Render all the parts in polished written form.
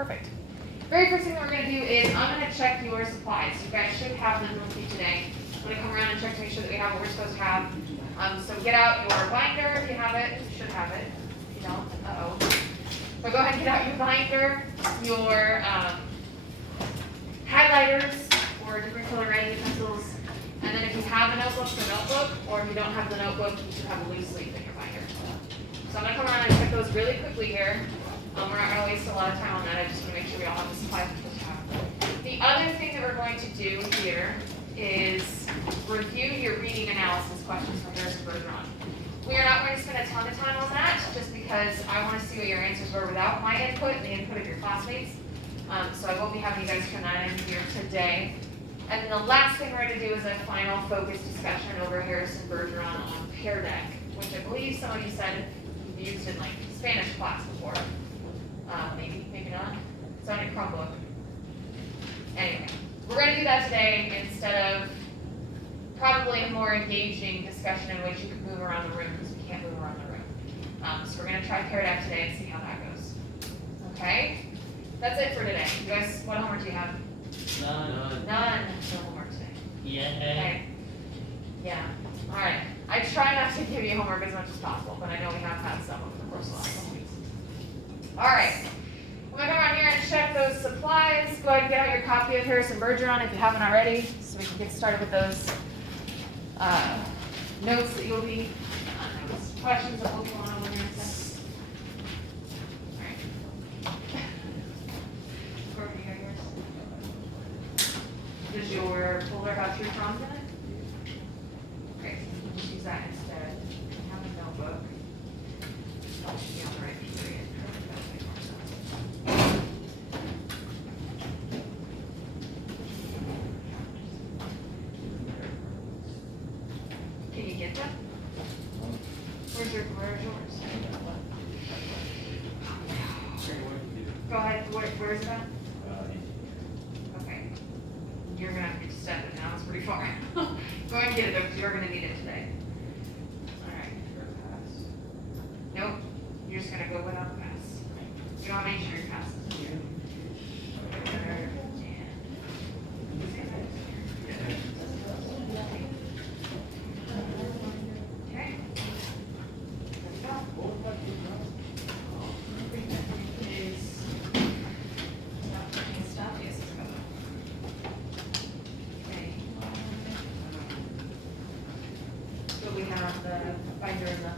Perfect. Very first thing that we're going to do is I'm going to check your supplies. You guys should have them with you today. I'm going to come around and check to make sure that we have what we're supposed to have. So get out your binder if you have it. You should have it. If you don't, But go ahead and get out your binder, your highlighters or different color writing utensils. And then if you have a notebook, the notebook, or if you don't have the notebook, you should have a loose leaf in your binder. So I'm going to come around and check those really quickly here. We're not going to waste a lot of time on that. I just want to make sure we all have the supplies we're supposed to have. The other thing that we're going to do here is review your reading analysis questions for Harrison Bergeron. We are not going to spend a ton of time on that just because I want to see what your answers were without my input and the input of your classmates. So I won't be having you guys turn that in here today. And then the last thing we're going to do is a final focus discussion over Harrison Bergeron on Pear Deck, which I believe some of you said you've used in like Spanish class before. Maybe not. It's on your Chromebook. Anyway, we're going to do that today instead of probably a more engaging discussion in which you can move around the room because we can't move around the room. So we're going to try Pear Deck today and see how that goes. Okay? That's it for today. You guys, what homework do you have? None. None. No homework today. Yeah. Okay. Yeah. All right. I try not to give you homework as much as possible, but I know we have had some over the course of the last couple weeks. All right. I'm going to come around here and check those supplies. Go ahead and get out your copy of Harrison Bergeron if you haven't already, so we can get started with those notes that you'll be, questions that we'll go on over here in a second. All right. Courtney, you got yours? Does your folder have two prompts in it? Great. We'll just use that instead. Have a notebook. That should be on the right period. Can you get that? Where's yours? Go ahead. Where's that? Okay. You're gonna have to step it now. It's pretty far. Go ahead and get it though, because you're gonna need it today. All right. Nope. You're just gonna go without the pass. You want to make sure your pass is here. Okay. Let's go. Stop. Yes, it's good. Okay. So we have the binder and the.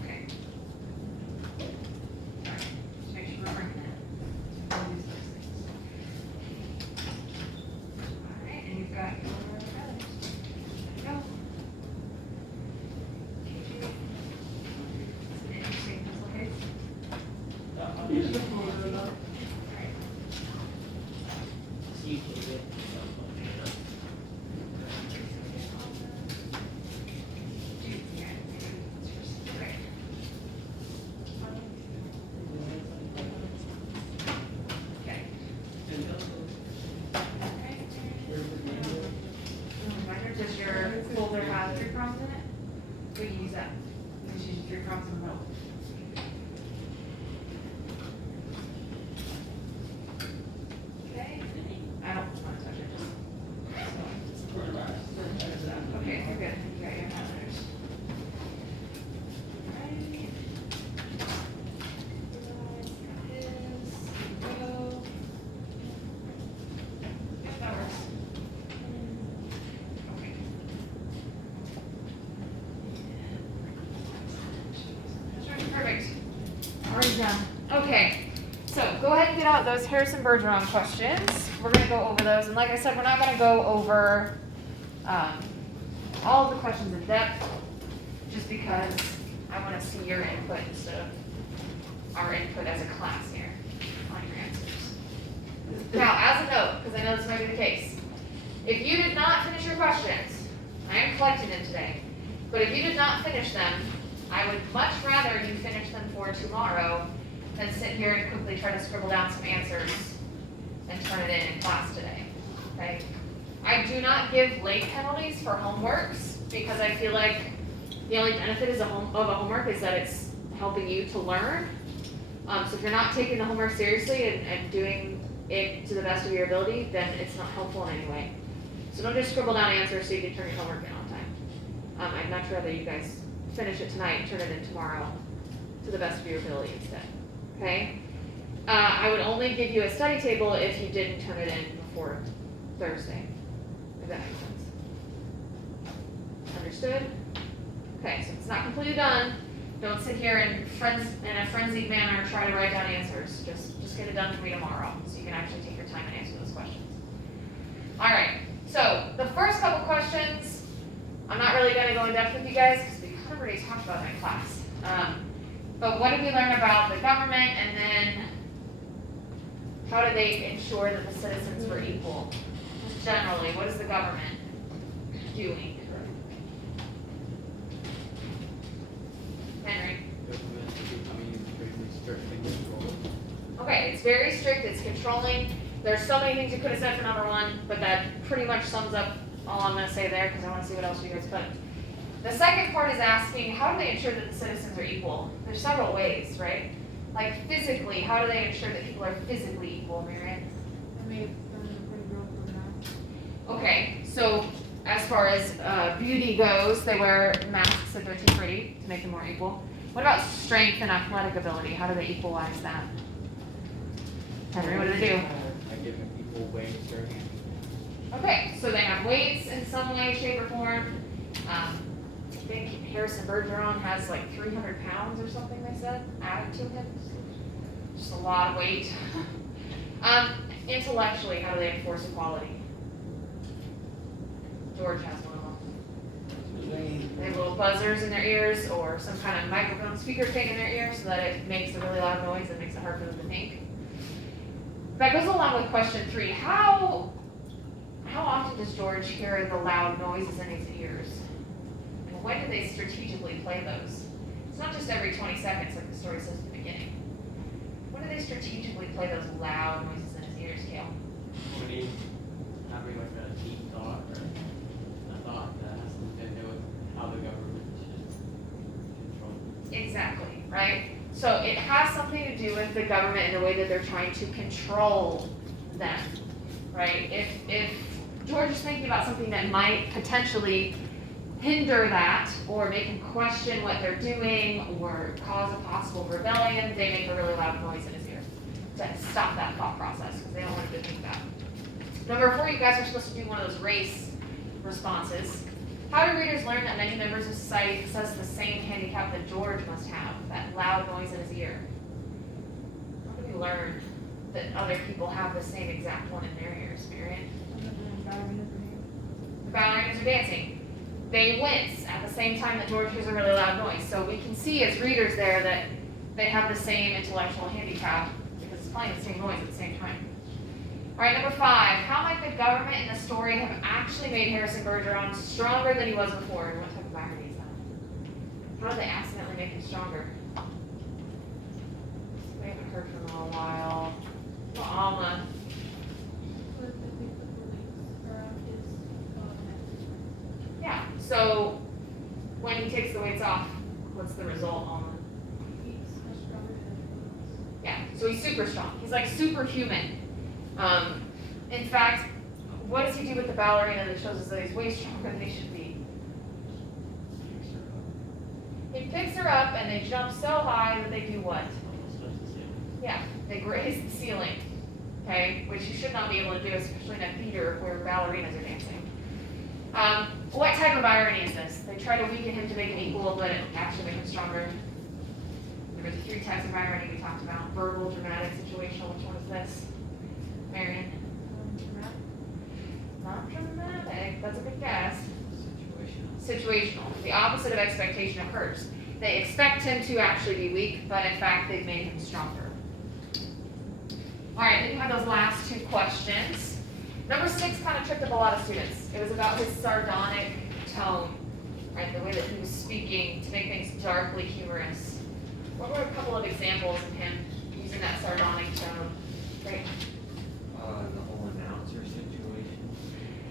Okay. All right. Just make sure we're bringing it. All these things. All right, and you've got your others. There you go. It's an interesting pencil case. All right. Okay. Okay. Reminder, does your folder have 3 prompts in it? We can use that. Just use 3 prompts in the middle. Okay. I don't want to touch it. Okay, you're good. You got your hazards. Alright. Go. Yep, that works. Okay. Perfect. Already done. Okay. So go ahead and get out those Harrison Bergeron questions. We're going to go over those. And like I said, we're not going to go over all of the questions in depth just because I want to see your input instead of our input as a class here on your answers. Now, as a note, because I know this might be the case, if you did not finish your questions, I am collecting them today, but if you did not finish them, I would much rather you finish them for tomorrow than sit here and quickly try to scribble down some answers and turn it in class today, okay? I do not give late penalties for homeworks, because I feel like the only benefit of a homework is that it's helping you to learn. So if you're not taking the homework seriously and doing it to the best of your ability, then it's not helpful in any way. So don't just scribble down answers so you can turn your homework in on time. I'd much rather you guys finish it tonight and turn it in tomorrow to the best of your ability instead, okay? I would only give you a study table if you didn't turn it in before Thursday, if that makes sense. Understood? Okay, so it's not completely done. Don't sit here in a frenzied manner try to write down answers. Just get it done for me tomorrow so you can actually take your time and answer those questions. All right, so the first couple questions, I'm not really going to go in depth with you guys because we kind of already talked about that in class. But what did we learn about the government, and then how do they ensure that the citizens were equal? Just generally, what is the government doing? Henry? Government is becoming extremely strict and controlled. Okay, it's very strict, it's controlling. There's so many things you could have said for number one, but that pretty much sums up all I'm going to say there because I want to see what else you guys put. The second part is asking, how do they ensure that the citizens are equal? There's several ways, right? Like physically, how do they ensure that people are physically equal, Marianne? Okay, so as far as beauty goes, they wear masks if they're too pretty to make them more equal. What about strength and athletic ability? How do they equalize that? Henry, what do they do? I give people weights or hands. Okay, so they have weights in some way, shape, or form. I think Harrison Bergeron has like 300 pounds or something, they said, added to him. Just a lot of weight. Intellectually, how do they enforce equality? George has one of them. They have little buzzers in their ears or some kind of microphone speaker thing in their ear so that it makes a really loud noise that makes it hard for them to think. That goes along with question 3. How often does George hear the loud noises in his ears? And when do they strategically play those? It's not just every 20 seconds like the story says at the beginning. When do they strategically play those loud noises in his ears, Kale? When he's having like a deep thought or a thought that has something to do with how the government should control. Exactly, right? So it has something to do with the government and the way that they're trying to control them, right? If George is thinking about something that might potentially hinder that or make him question what they're doing or cause a possible rebellion, they make a really loud noise in his ear to stop that thought process because they don't want him to think that. Number 4, you guys are supposed to do one of those race responses. How do readers learn that many members of society possess the same handicap that George must have, that loud noise in his ear? How do we learn that other people have the same exact one in their ears, Marion? The ballerinas are dancing. They wince at the same time that George hears a really loud noise. So we can see as readers there that they have the same intellectual handicap because it's playing the same noise at the same time. All right, number 5. How might the government in the story have actually made Harrison Bergeron stronger than he was before? And what type of irony is that? How did they accidentally make him stronger? We haven't heard from him in a while. Well, Alma. Yeah, so when he takes the weights off, what's the result, Alma? Yeah, so he's super strong. He's like superhuman. In fact, what does he do with the ballerina that shows us that he's way stronger than he should be? He picks her up and they jump so high that they do what? Yeah, they graze the ceiling, okay, which you should not be able to do, especially in a theater where ballerinas are dancing. What type of irony is this? They try to weaken him to make him equal, but it actually make him stronger. There were the 3 types of irony we talked about: verbal, dramatic, situational. Which one is this? Marion? Not dramatic. That's a good guess. Situational. The opposite of expectation occurs. They expect him to actually be weak, but in fact they've made him stronger. All right, then you have those last 2 questions. Number 6 kind of tripped up a lot of students. It was about his sardonic tone, right? The way that he was speaking to make things darkly humorous. What were a couple of examples of him using that sardonic tone? Great. The whole announcer situation.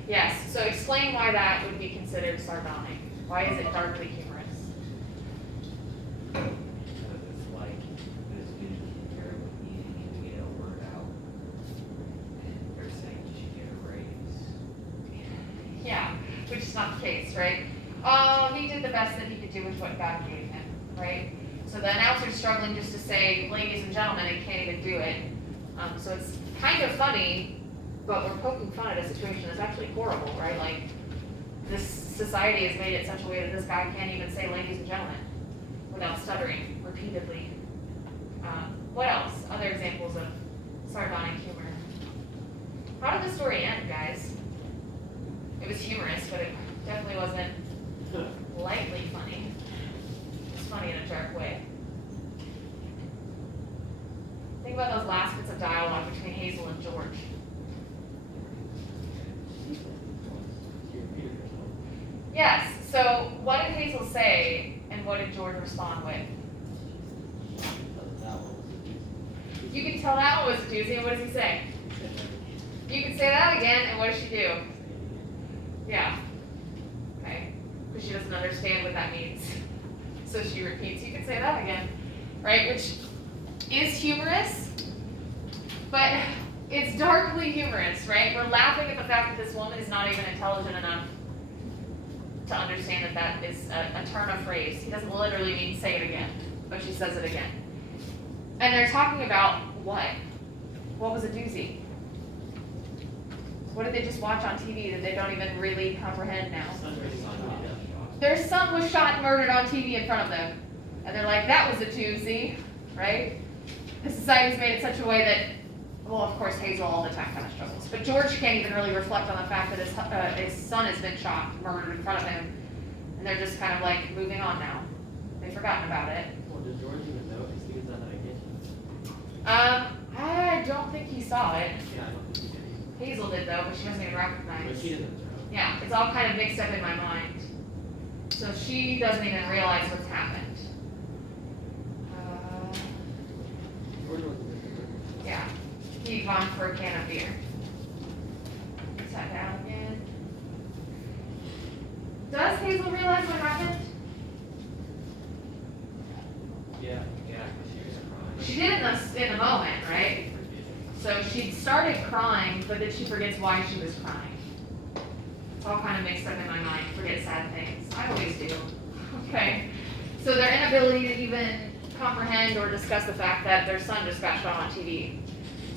Yes, so explain why that would be considered sardonic. Why is it darkly humorous? Because it's like, this dude is terrible eating and to get a word out. And they're saying you should get a raise. Yeah, which is not the case, right? Oh, he did the best that he could do with what God gave him, right? So the announcer's struggling just to say, ladies and gentlemen, and can't even do it. So it's kind of funny, but we're poking fun at a situation that's actually horrible, right? Like, this society has made it such a way that this guy can't even say ladies and gentlemen without stuttering repeatedly. What else? Other examples of sardonic humor. How did the story end, guys? It was humorous, but it definitely wasn't lightly funny. It's funny in a dark way. Think about those last bits of dialogue between Hazel and George. She repeated herself. Yes, so what did Hazel say, and what did George respond with? That one was a doozy. You can tell that one was a doozy, and what does he say? You can say that again, and what does she do? Yeah. Okay. Because she doesn't understand what that means. So she repeats, you can say that again. Right? Which is humorous, but it's darkly humorous, right? We're laughing at the fact that this woman is not even intelligent enough to understand that that is a turn of phrase. He doesn't literally mean say it again, but she says it again. And they're talking about what? What was a doozy? What did they just watch on TV that they don't even really comprehend now? Their son was shot and murdered on TV in front of them. And they're like, that was a doozy, right? The society's made it such a way that, well, of course, Hazel all the time kind of struggles. But George can't even really reflect on the fact that his son has been shot, murdered in front of him. And they're just kind of like moving on now. They've forgotten about it. Well, did George even know because he was on medication? I don't think he saw it. Yeah, I don't think he did. Hazel did though, but she doesn't even recognize. But she doesn't know. Yeah, it's all kind of mixed up in my mind. So she doesn't even realize what's happened. George was a different. Yeah, he'd gone for a can of beer. Sat down again. Does Hazel realize what happened? Yeah. Yeah, because she was crying. She did in the moment, right? So she started crying, but then she forgets why she was crying. It's all kind of mixed up in my mind. Forget sad things. I always do. Okay. So their inability to even comprehend or discuss the fact that their son just got shot on TV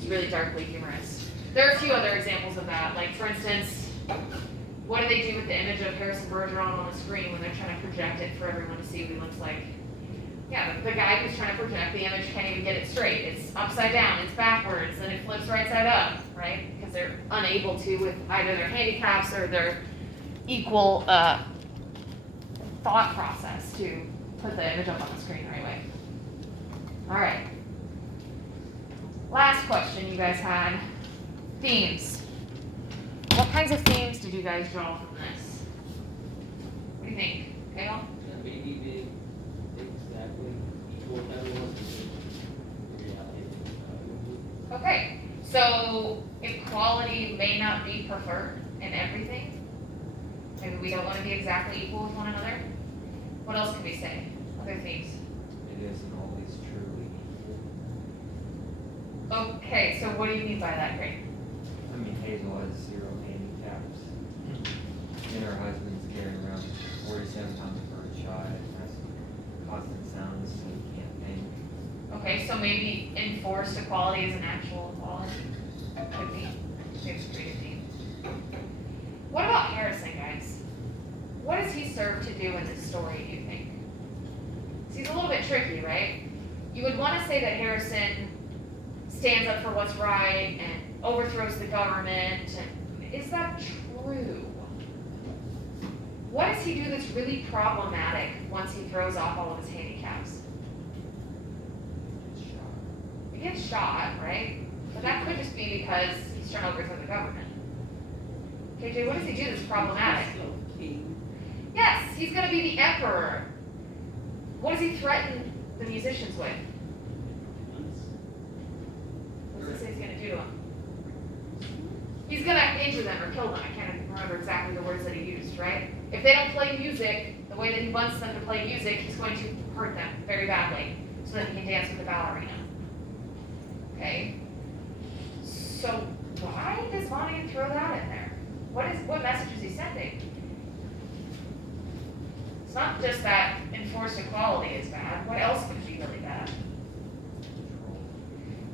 is really darkly humorous. There are a few other examples of that. Like, for instance, what do they do with the image of Harrison Bergeron on the screen when they're trying to project it for everyone to see what he looks like? Yeah, the guy who's trying to project the image can't even get it straight. It's upside down, it's backwards, and it flips right side up, right? Because they're unable to with either their handicaps or their equal thought process to put the image up on the screen the right way. All right. Last question you guys had. Themes. What kinds of themes did you guys draw from this? What do you think? Kale? Maybe being exactly equal to everyone's reality. Okay, so equality may not be preferred in everything. Maybe we don't want to be exactly equal with one another. What else can we say? Other themes. It isn't always truly equal. Okay, so what do you mean by that, Greg? I mean, Hazel has 0 handicaps. And her husband's carrying around 47 pounds for a child and has constant sounds so he can't think. Okay, so maybe enforced equality is an actual equality. Could be. Seems pretty deep. What about Harrison, guys? What does he serve to do in this story, do you think? 'Cause he's a little bit tricky, right? You would want to say that Harrison stands up for what's right and overthrows the government. And is that true? What does he do that's really problematic once he throws off all of his handicaps? It's shot. He gets shot, right? But that could just be because he's trying to overthrow the government. KJ, what does he do that's problematic? Yes, he's going to be the emperor. What does he threaten the musicians with? What does he say he's going to do to them? He's going to injure them or kill them. I can't remember exactly the words that he used, right? If they don't play music, the way that he wants them to play music, he's going to hurt them very badly so that he can dance with the ballerina. Okay? So why does Vonnegut throw that in there? What message is he sending? It's not just that enforced equality is bad. What else could be really bad?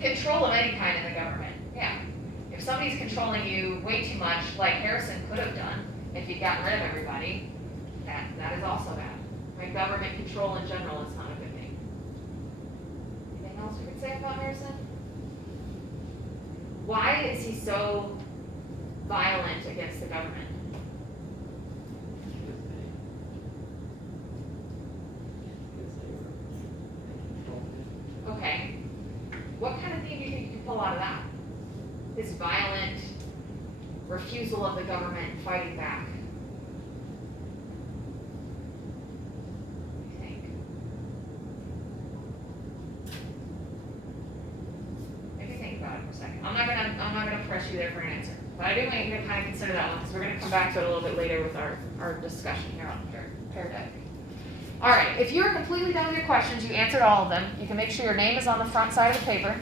Control of any kind in the government. Yeah. If somebody's controlling you way too much, like Harrison could have done if he'd gotten rid of everybody, that is also bad. Right? Government control in general is not a good thing. Anything else we could say about Harrison? Why is he so violent against the government? Okay. What kind of thing do you think you can pull out of that? This violent refusal of the government fighting back. What do you think? Maybe think about it for a second. I'm not gonna press you there for an answer, but I do want you to kind of consider that one because we're gonna come back to it a little bit later with our discussion here on Pear Deck. All right, if you're completely done with your questions, you answered all of them. You can make sure your name is on the front side of the paper.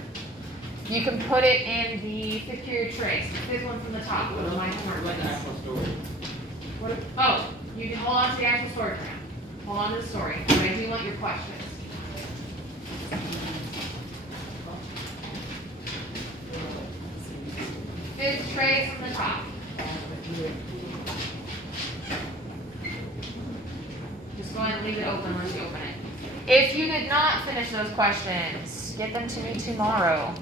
You can put it in the 5th period tray. So here's one from the top. What are my homework Like the ones? actual story. Oh, you can hold on to the actual story for now. Hold on to the story, but I do want your questions. Fifth tray from the top. Just go ahead and leave it open once you open it. If you did not finish those questions, get them to me tomorrow.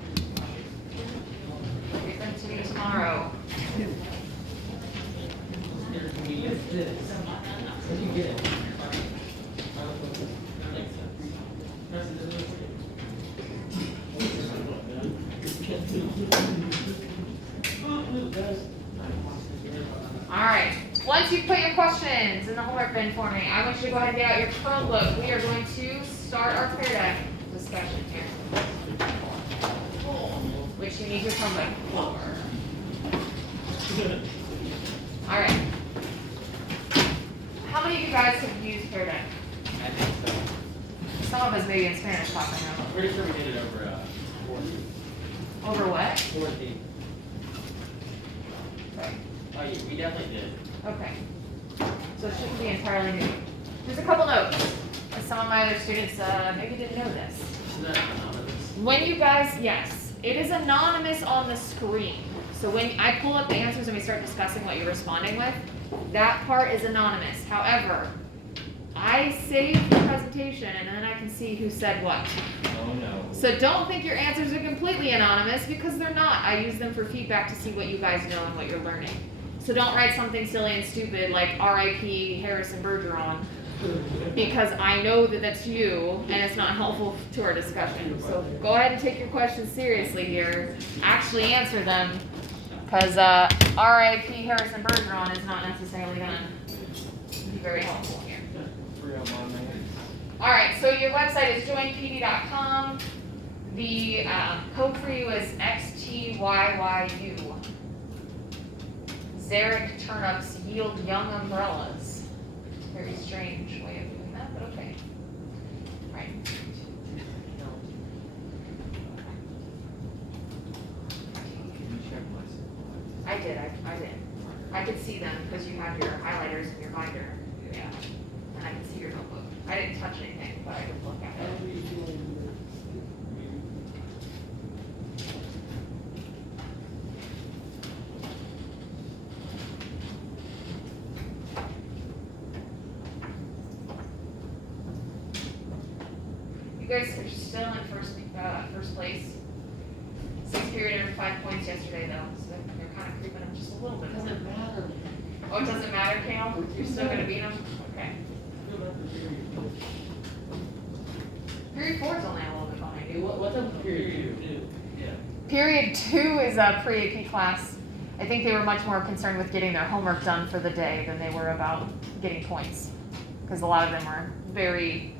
Get them to me tomorrow. Alright, once you put your questions in the homework bin for me, I want you to go ahead and get out your Chromebook. We are going to start our Pear Deck discussion here. Which you need your Chromebook for. Alright. How many of you guys have used Pear Deck? I think so. Some of us maybe in Spanish class, I know. Pretty sure we did it over 14. Over what? 14. Okay. Oh, yeah, we definitely did. Okay. So it shouldn't be entirely new. Just a couple notes. As some of my other students maybe didn't know this. Isn't that anonymous? When you guys, yes, it is anonymous on the screen. So when I pull up the answers and we start discussing what you're responding with, that part is anonymous. However, I save the presentation and then I can see who said what. Oh no. So don't think your answers are completely anonymous because they're not. I use them for feedback to see what you guys know and what you're learning. So don't write something silly and stupid like RIP Harrison Bergeron because I know that that's you and it's not helpful to our discussion. So go ahead and take your questions seriously here. Actually answer them because RIP Harrison Bergeron is not necessarily going to be very helpful here. All right, so your website is joinpd.com. The code for you is XTYYU. Zarek turnips yield young umbrellas. Very strange way of doing that, but okay. Right. Can you check my supplies? I did. I could see them because you have your highlighters in your binder. Yeah. And I can see your notebook. I didn't touch anything, but I could look at it. You guys are still in first place. 6th period earned 5 points yesterday though, so they're kind of creeping up just a little bit. Doesn't matter. Oh, it doesn't matter, Kale? You're still gonna beat them? Okay. Period 4 is only a little bit behind you. What's up with period 2? Yeah. Period 2 is a pre-AP class. I think they were much more concerned with getting their homework done for the day than they were about getting points. Because a lot of them were very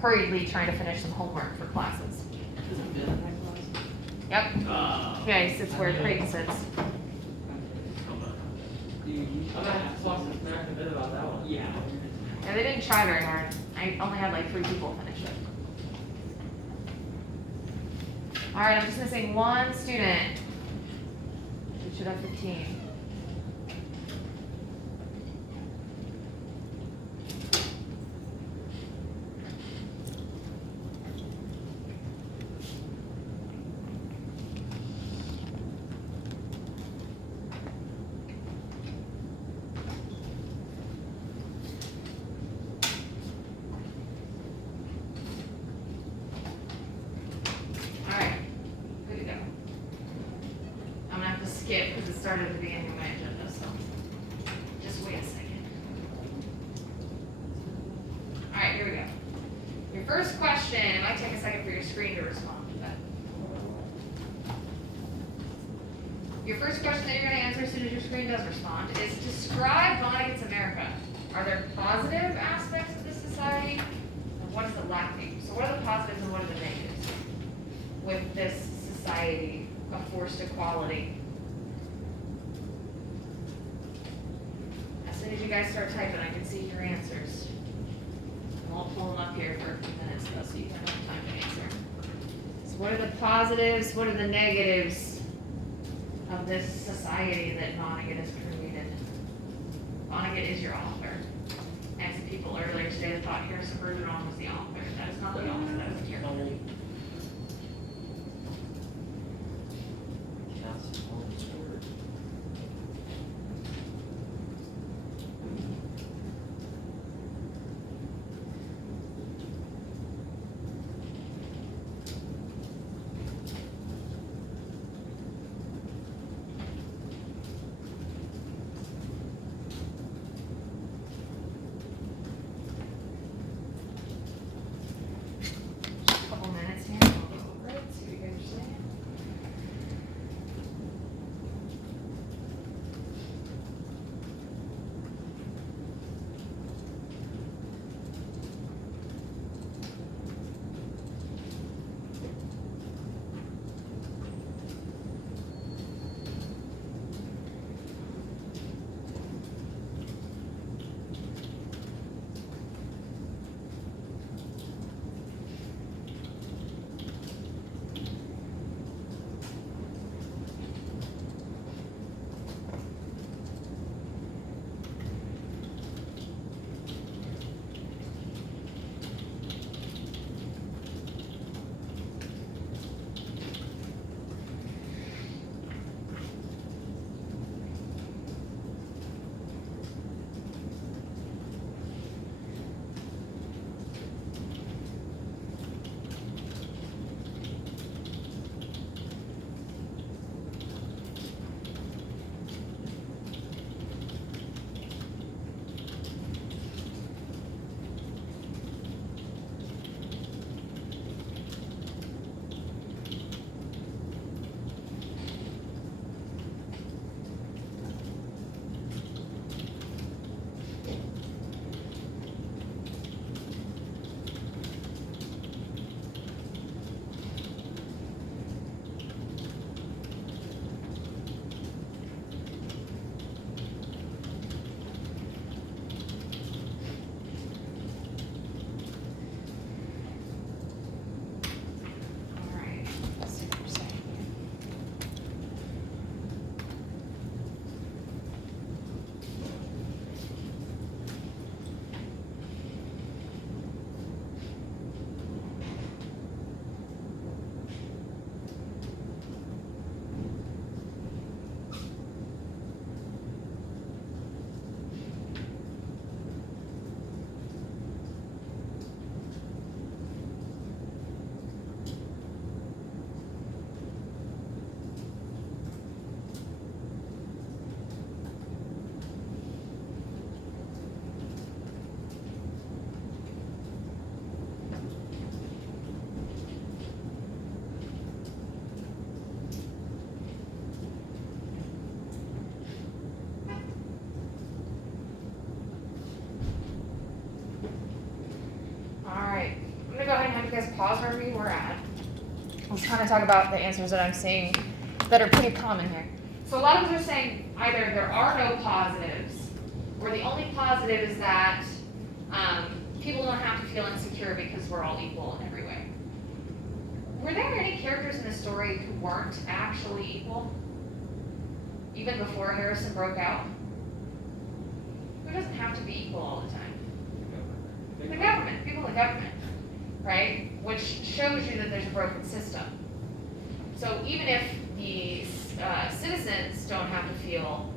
hurriedly trying to finish some homework for classes. Isn't Ben in that class? Yep. Yeah, he sits where Creighton sits. I'm gonna have to talk to Ben about that one. Yeah. Yeah, they didn't try very hard. I only had like 3 people finish it. Alright, I'm just missing 1 student. We should have 15. Alright, good to go. I'm gonna have to skip because it started at the beginning of my agenda, so just wait a second. Alright, here we go. Your first question, it might take a second for your screen to respond to that. Your first question that you're gonna answer as soon as your screen does respond is describe Vonnegut's America. Are there positive aspects of this society? And what is it lacking? So what are the positives and what are the negatives with this society of forced equality? As soon as you guys start typing, I can see your answers. I won't pull them up here for a few minutes though, so you have enough time to answer. So what are the positives, what are the negatives of this society that Vonnegut has created? Vonnegut is your author. I had some people earlier today that thought Harrison Bergeron was the author. That is not the author, that is a character. Castle Holmesford. Just a couple minutes here, and we'll go over it, see what you guys are saying. Alright, let's see what you're saying here. Alright, I'm gonna go ahead and have you guys pause wherever you were at. Let's kind of talk about the answers that I'm seeing that are pretty common here. So a lot of us are saying either there are no positives, or the only positive is that People don't have to feel insecure because we're all equal in every way. Were there any characters in the story who weren't actually equal? Even before Harrison broke out? Who doesn't have to be equal all the time? The government, people in the government, right? Which shows you that there's a broken system. So even if the citizens don't have to feel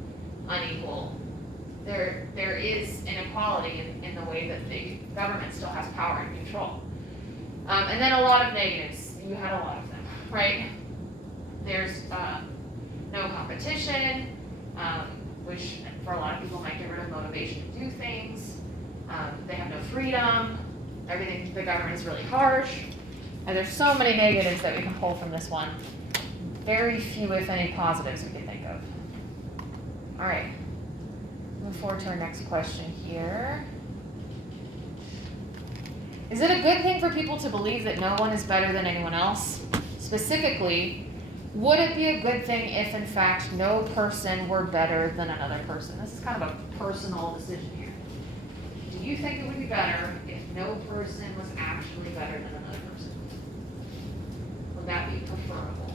unequal, there is inequality in the way that the government still has power and control. And then a lot of negatives. You had a lot of them, right? There's no competition, which for a lot of people might get rid of motivation to do things. They have no freedom. Everything, the government is really harsh. And there's so many negatives that we can pull from this one. Very few, if any, positives we can think of. All right. Move forward to our next question here. Is it a good thing for people to believe that no one is better than anyone else? Specifically, would it be a good thing if, in fact, no person were better than another person? This is kind of a personal decision here. Do you think it would be better if no person was actually better than another person? Would that be preferable?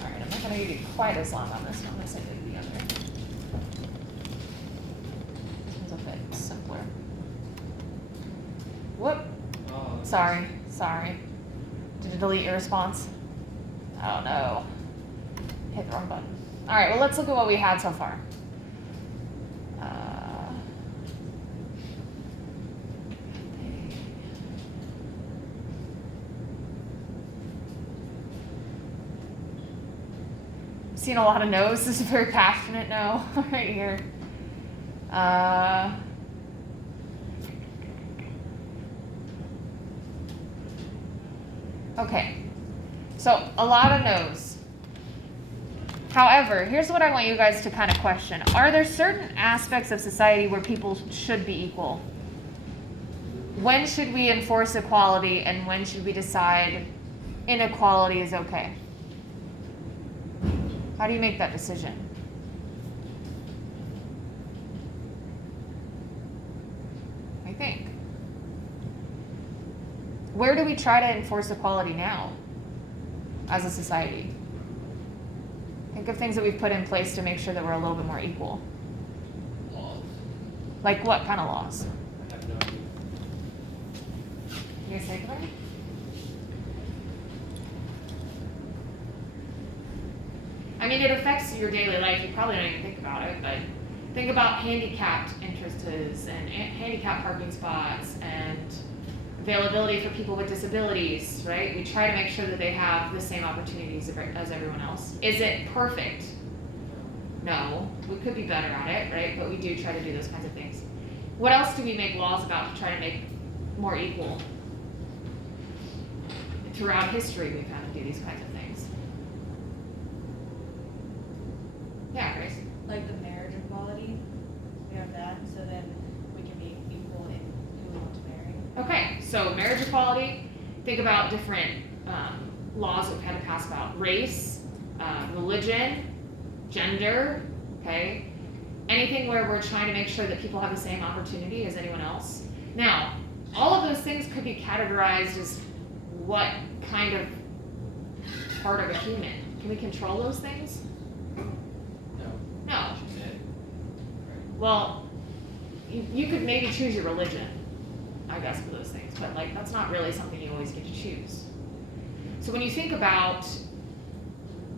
I'm not going to give you quite as long on this one as I did the other. This one's a bit simpler. Whoop. Sorry. Did you delete your response? Oh no. Hit the wrong button. All right, well, let's look at what we had so far. Seen a lot of no's. This is a very passionate no right here. Okay, so a lot of no's. However, here's what I want you guys to kind of question. Are there certain aspects of society where people should be equal? When should we enforce equality and when should we decide inequality is okay? How do you make that decision? I think. Where do we try to enforce equality now as a society? Think of things that we've put in place to make sure that we're a little bit more equal. Laws. Like what kind of laws? I have no idea. You guys think about it? I mean, it affects your daily life. You probably don't even think about it, but think about handicapped entrances and handicapped parking spots and availability for people with disabilities, right? We try to make sure that they have the same opportunities as everyone else. Is it perfect? No. We could be better at it, right? But we do try to do those kinds of things. What else do we make laws about to try to make more equal? Throughout history, we've had to do these kinds of things. Yeah, Grace. Like the marriage equality, we have that, so then we can be equal in who we want to marry. Okay, So marriage equality, think about different laws that we've had to pass about race, religion, gender, okay? Anything where we're trying to make sure that people have the same opportunity as anyone else. Now, all of those things could be categorized as what kind of part of a human. Can we control those things? No. No. She said, Well, you could maybe choose your religion, I guess, for those things, but like that's not really something you always get to choose. So when you think about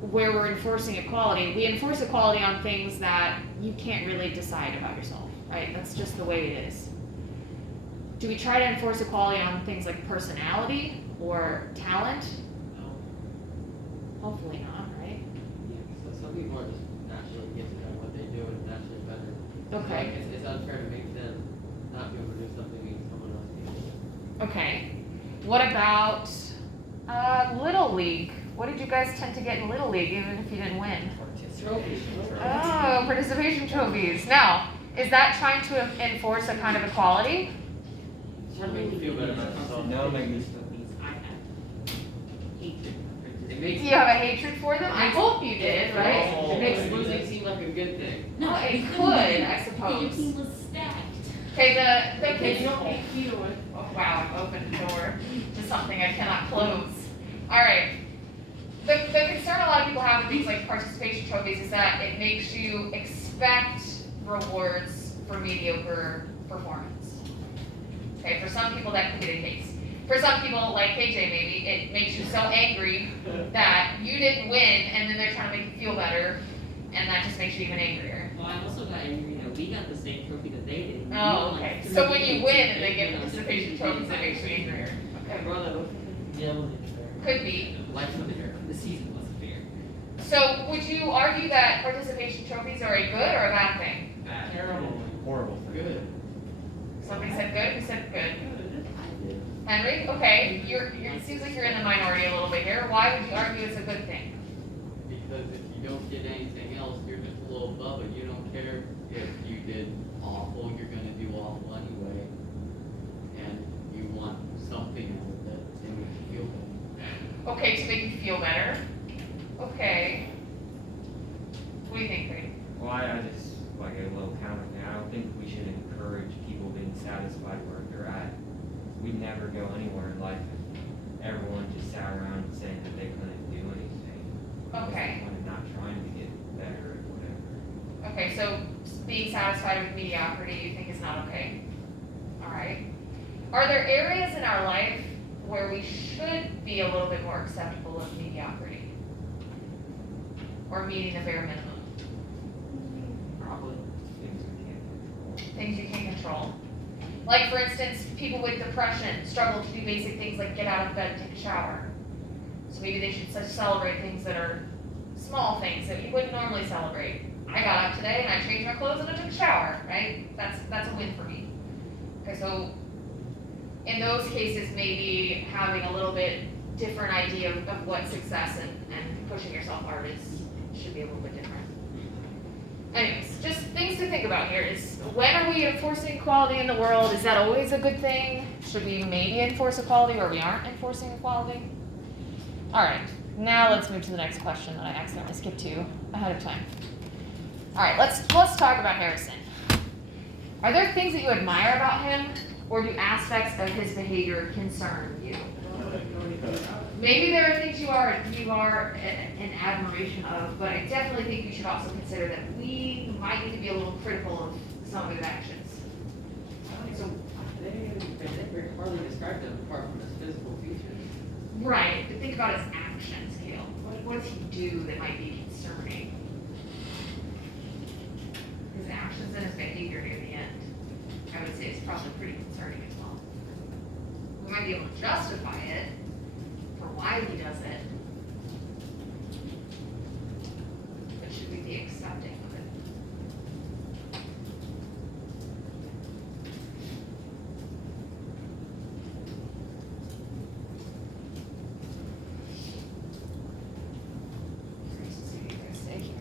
where we're enforcing equality, we enforce equality on things that you can't really decide about yourself, right? That's just the way it is. Do we try to enforce equality on things like personality or talent? No. Hopefully not, right? Yeah, so some people are just naturally gifted at what they do and naturally better. Okay. Like, it's unfair to make them not be able to do something and someone else be able to. Okay. What about Little League? What did you guys tend to get in Little League, even if you didn't win? Trophies. Oh, participation trophies. Now, is that trying to enforce a kind of equality? Trying to make you feel better about yourself. No, maybe. It makes Do you have a hatred for them? I hope you did, right? It makes losing seem like a good thing. No, it could, I suppose. Your team was stacked. Okay, the Because kids. you don't make you or Oh, wow, I've opened the door to something I cannot close. All right. The concern a lot of people have with things like participation trophies is that it makes you expect rewards for mediocre performance. Okay, for some people that could be the case. For some people, like KJ maybe, it makes you so angry that you didn't win and then they're trying to make you feel better and that just makes you even angrier. Well, I also got angry that we got the same trophy that they did. We Oh, won, okay. like, So when 3 you games win and and they give won participation trophies, it makes you angrier. Okay, brother. Yeah, well, it's fair. Could be. Life's unfair. The season wasn't fair. So would you argue that participation trophies are a good or a bad thing? Terrible. Horrible. Good. Somebody said good, who said good? I did. Henry? Okay, it seems like you're in the minority a little bit here. Why would you argue it's a good thing? Because if you don't get anything else, you're just a little above it. You don't care if you did awful, you're gonna do awful anyway. And you want something out of it to make you feel better. Okay, to make you feel better. Okay. What do you think, Craig? Well, I just, like a little counter thing, I don't think we should encourage people being satisfied where they're at. We'd never go anywhere in life if everyone just sat around saying that they couldn't do anything. Okay. When not trying to get better at whatever. Okay, so being satisfied with mediocrity you think is not okay? Alright. Are there areas in our life where we should be a little bit more acceptable of mediocrity? Or meeting the bare minimum? Probably. Things we can't control. Things you can't control. Like, for instance, people with depression struggle to do basic things like get out of bed and take a shower. So maybe they should celebrate things that are small things that you wouldn't normally celebrate. I got up today and I changed my clothes and I took a shower, right? That's a win for me. Okay, so in those cases, maybe having a little bit different idea of what success and pushing yourself hard should be a little bit different. Anyways, just things to think about here is when are we enforcing equality in the world? Is that always a good thing? Should we maybe enforce equality where we aren't enforcing equality? All right, now let's move to the next question that I accidentally skipped to ahead of time. All right, let's talk about Harrison. Are there things that you admire about him, or do aspects of his behavior concern you? Maybe there are things you are in admiration of, but I definitely think you should also consider that we might need to be a little critical of some of his actions. So, they hardly described him apart from his physical features. Right, but think about his actions, Cale. What does he do that might be concerning? His actions and his behavior near the end, I would say, is probably pretty concerning as well. We might be able to justify it for why he does it, but should we be accepting of it? Curious to see what you guys say here.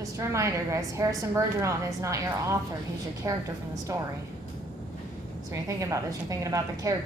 Just a reminder, guys, Harrison Bergeron is not your author, he's your character from the story. So when you're thinking about this, you're thinking about the character